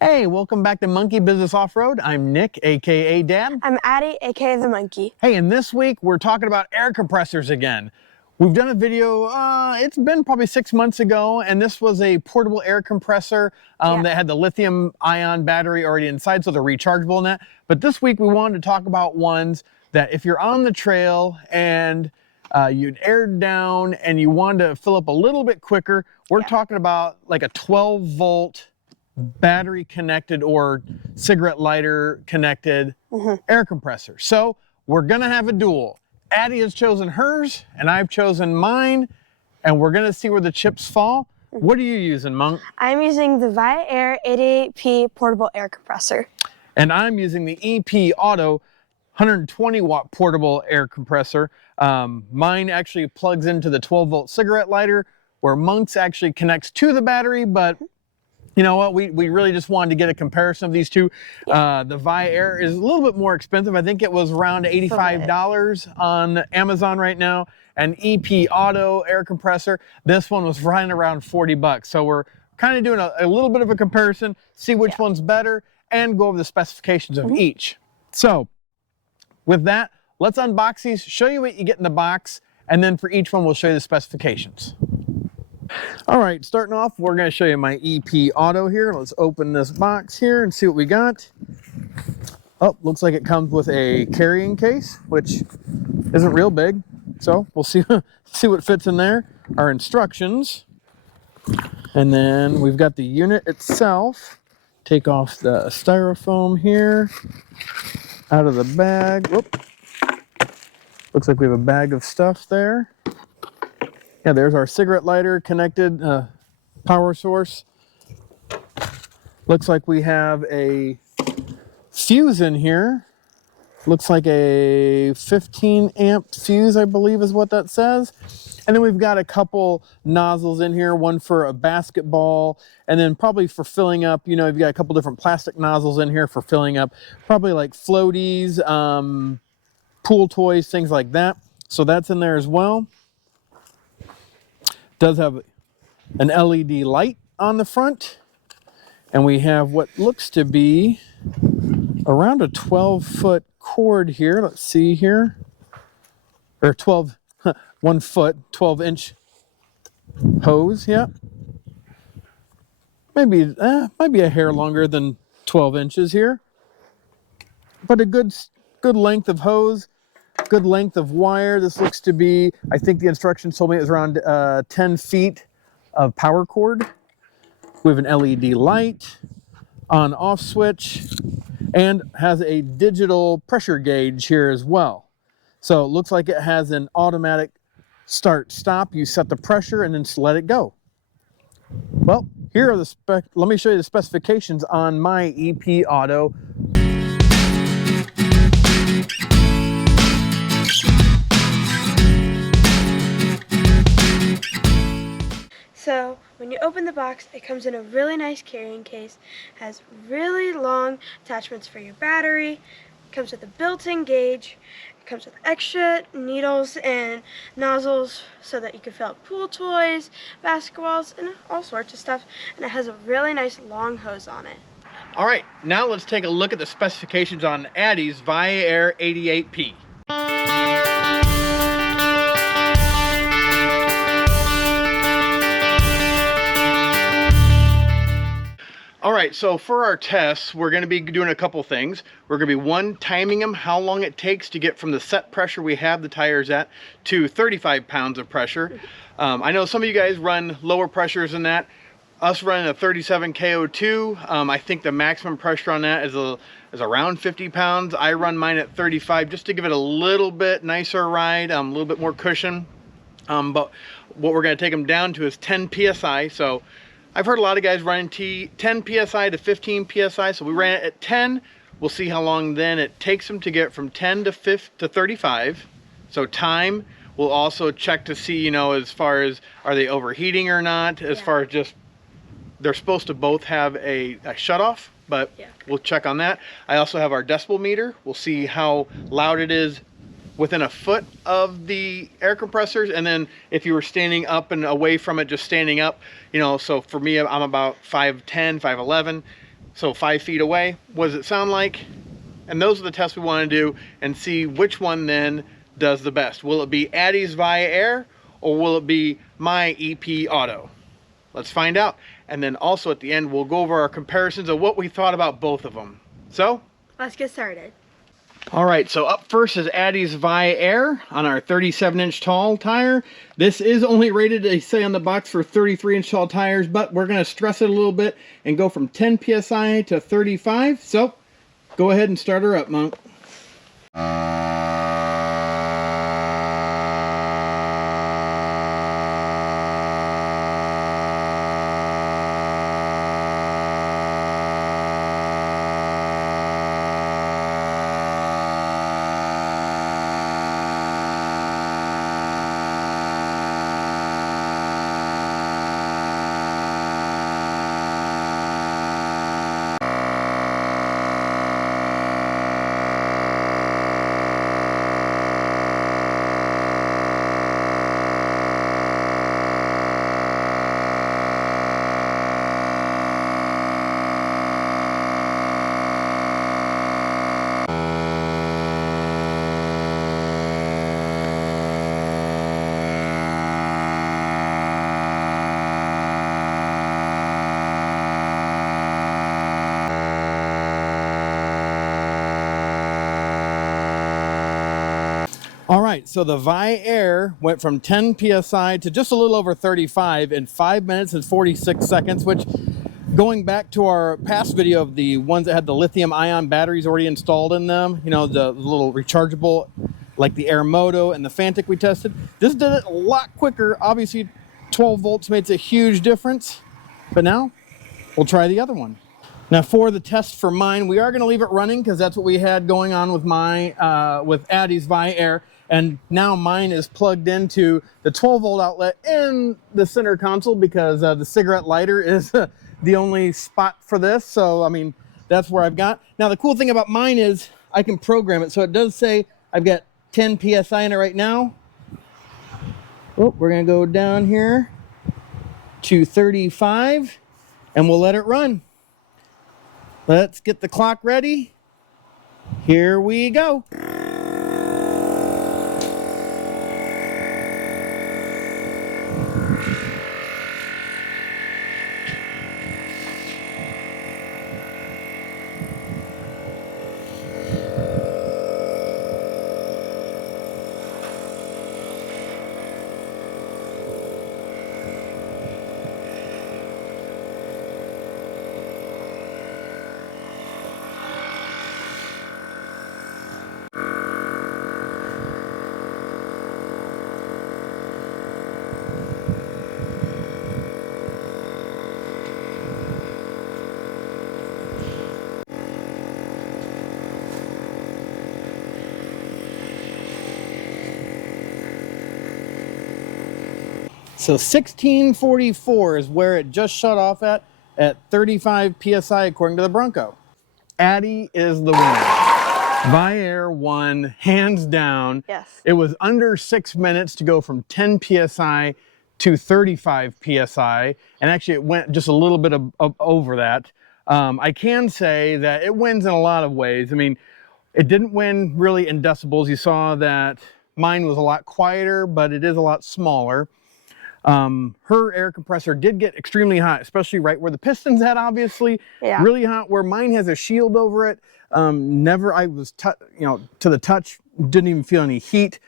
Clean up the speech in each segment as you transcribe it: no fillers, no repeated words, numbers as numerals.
Hey, welcome back to Monkey Business Off-Road. I'm Nick, aka Dad. I'm Addie, aka the Monkey. Hey, and this week we're talking about air compressors again. We've done a video, it's been probably 6 months ago, and this was a portable air compressor that had the lithium ion battery already inside, so they're rechargeable in that. But this week we wanted to talk about ones that if you're on the trail and you'd aired down and you wanted to fill up a little bit quicker, we're talking about like a 12-volt battery connected or cigarette lighter connected air compressor. So we're gonna have a duel. Addie has chosen hers and I've chosen mine, and we're gonna see where the chips fall. What are you using, Monk? I'm using the Viair 88P portable air compressor. And I'm using the EPAUTO 120 watt portable air compressor. Mine actually plugs into the 12-volt cigarette lighter, where Monk's actually connects to the battery, but you know what, we really just wanted to get a comparison of these two. The Viair is a little bit more expensive. I think it was around $85 on Amazon right now. And EPAUTO air compressor, this one was right around 40 bucks. So we're kind of doing a little bit of a comparison, see which one's better, and go over the specifications of each. So with that, let's unbox these, show you what you get in the box, and then for each one we'll show you the specifications. All right, starting off, we're going to show you my EPAUTO here. Let's open this box here and see what we got. Oh, looks like it comes with a carrying case, which isn't real big. So we'll see what fits in there. Our instructions. And then we've got the unit itself. Take off the styrofoam here. Out of the bag. Whoop. Looks like we have a bag of stuff there. Yeah, there's our cigarette lighter connected power source. Looks like we have a fuse in here. Looks like a 15 amp fuse, I believe is what that says. And then we've got a couple nozzles in here, one for a basketball, and then probably for filling up, you know, you've got a couple different plastic nozzles in here for filling up, probably like floaties, pool toys, things like that. So that's in there as well. Does have an LED light on the front, and we have what looks to be around a 12-foot cord here. Let's see here, or 1 foot, 12-inch hose. Yeah, maybe a hair longer than 12 inches here, but a good length of hose. Good length of wire. This looks to be, I think the instructions told me it was around 10 feet of power cord. We have an LED light, on-off switch, and has a digital pressure gauge here as well. So it looks like it has an automatic start-stop. You set the pressure and then just let it go. Well, here are let me show you the specifications on my EPAUTO. So when you open the box, it comes in a really nice carrying case, has really long attachments for your battery, it comes with a built-in gauge, it comes with extra needles and nozzles so that you can fill up pool toys, basketballs, and all sorts of stuff, and it has a really nice long hose on it. All right, now let's take a look at the specifications on Addie's Viair 88P. All right, so for our tests, we're going to be doing a couple things. We're going to be timing them, how long it takes to get from the set pressure we have the tires at to 35 pounds of pressure. I know some of you guys run lower pressures than that. Us running a 37 KO2, I think the maximum pressure on that is around 50 pounds. I run mine at 35 just to give it a little bit nicer ride, a little bit more cushion. But what we're going to take them down to is 10 PSI. So I've heard a lot of guys running 10 PSI to 15 PSI, so we ran it at 10. We'll see how long then it takes them to get from 10 to 35. So time, we'll also check to see, you know, as far as are they overheating or not, as far as just, they're supposed to both have a shutoff, but we'll check on that. I also have our decibel meter. We'll see how loud it is within a foot of the air compressors, and then if you were standing up and away from it, just standing up, you know, so for me, I'm about 5'10", 5'11". so 5 feet away. What does it sound like? And those are the tests we want to do and see which one then does the best. Will it be Addy's Viair or will it be my EPAUTO? Let's find out. And then also at the end, we'll go over our comparisons of what we thought about both of them. So, let's get started. all right, so up first is Addy's Viair on our 37-inch tall tire. This is only rated, they say on the box, for 33-inch tall tires, but we're going to stress it a little bit and go from 10 PSI to 35. So, go ahead and start her up, Monk. All right, so the Viair went from 10 PSI to just a little over 35 in 5 minutes and 46 seconds, which, going back to our past video of the ones that had the lithium ion batteries already installed in them, you know, the little rechargeable, like the Air Moto and the Fantic we tested, this did it a lot quicker. Obviously, 12 volts makes a huge difference, but now we'll try the other one. Now for the test for mine, we are going to leave it running because that's what we had going on with my with Addy's Viair, and now mine is plugged into the 12 volt outlet in the center console because the cigarette lighter is the only spot for this. So I mean, that's where I've got. Now the cool thing about mine is I can program it, so it does say I've got 10 PSI in it right now. Oh, we're going to go down here to 35 and we'll let it run. Let's get the clock ready. Here we go. So 1644 is where it just shut off at 35 PSI according to the Bronco. Addy is the winner. Viair won hands down. Yes. It was under 6 minutes to go from 10 PSI to 35 PSI. And actually it went just a little bit over that. I can say that it wins in a lot of ways. I mean, it didn't win really in decibels. You saw that mine was a lot quieter, but it is a lot smaller. Her air compressor did get extremely hot, especially right where the piston's at, obviously. Yeah. Really hot, where mine has a shield over it. I was, to the touch, didn't even feel any heat.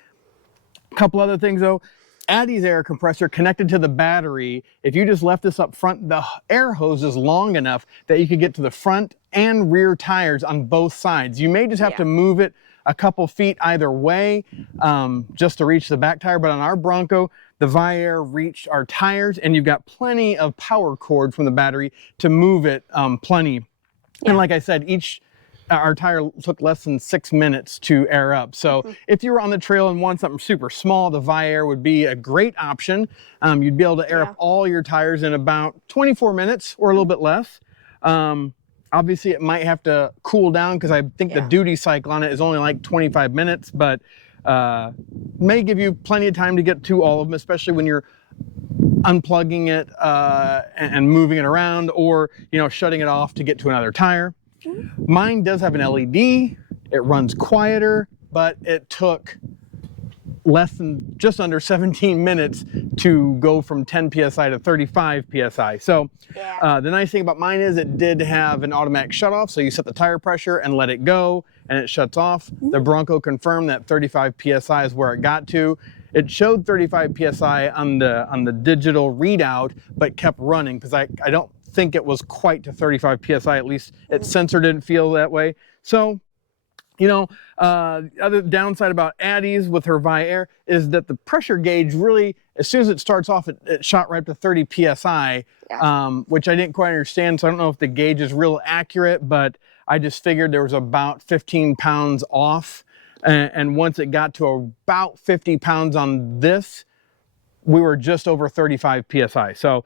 A couple other things though. Addy's air compressor connected to the battery. If you just left this up front, the air hose is long enough that you could get to the front and rear tires on both sides. You may just have to move it a couple feet either way just to reach the back tire, but on our Bronco, the Viair reached our tires, and you've got plenty of power cord from the battery to move it plenty. Yeah. And like I said, our tire took less than 6 minutes to air up. So if you were on the trail and want something super small, the Viair would be a great option. You'd be able to air up all your tires in about 24 minutes or a little bit less. Obviously, it might have to cool down because I think the duty cycle on it is only like 25 minutes, but may give you plenty of time to get to all of them, especially when you're unplugging it and moving it around, or shutting it off to get to another tire. Mine does have an LED. It runs quieter, but it took less than just under 17 minutes to go from 10 psi to 35 psi. So the nice thing about mine is it did have an automatic shut off, so you set the tire pressure and let it go and it shuts off. The Bronco confirmed that 35 psi is where it got to. It showed 35 psi on the digital readout, but kept running because I don't think it was quite to 35 psi. At least its sensor didn't feel that way. So other downside about Addie's with her Viair is that the pressure gauge really, as soon as it starts off, it shot right up to 30 psi, which I didn't quite understand. So I don't know if the gauge is real accurate, but I just figured there was about 15 pounds off. And once it got to about 50 pounds on this, we were just over 35 psi. So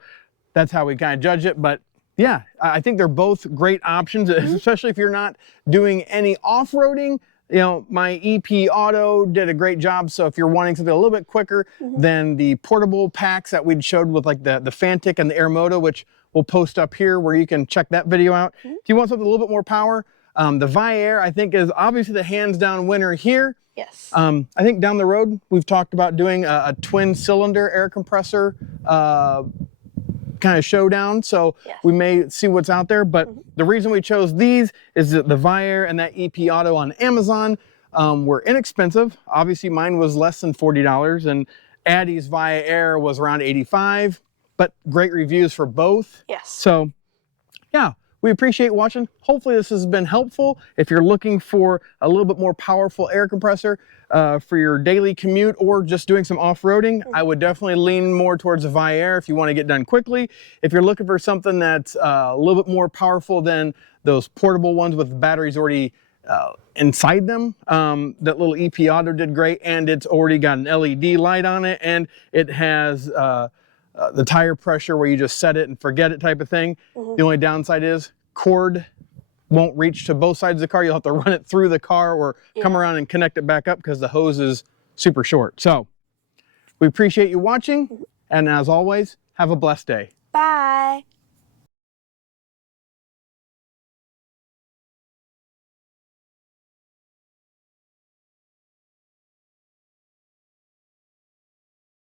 that's how we kind of judge it. But yeah, I think they're both great options, especially if you're not doing any off-roading. My EPAUTO did a great job. So if you're wanting something a little bit quicker than the portable packs that we'd showed with like the Fantic and the Airmoto, which we'll post up here where you can check that video out. If you want something a little bit more power, the Viair, I think, is obviously the hands-down winner here. Yes. I think down the road, we've talked about doing a twin-cylinder air compressor kind of showdown, so we may see what's out there. But the reason we chose these is that the Viair and that EPAUTO on Amazon were inexpensive. Obviously, mine was less than $40, and Addie's Viair was around $85, but great reviews for both. Yes. So, yeah. We appreciate watching. Hopefully this has been helpful. If you're looking for a little bit more powerful air compressor for your daily commute or just doing some off-roading, I would definitely lean more towards a Viair if you want to get done quickly. If you're looking for something that's a little bit more powerful than those portable ones with the batteries already inside them, that little EPAUTO did great, and it's already got an LED light on it, and it has the tire pressure where you just set it and forget it type of thing. The only downside is cord won't reach to both sides of the car. You'll have to run it through the car or come around and connect it back up because the hose is super short. So we appreciate you watching, and as always, have a blessed day. Bye.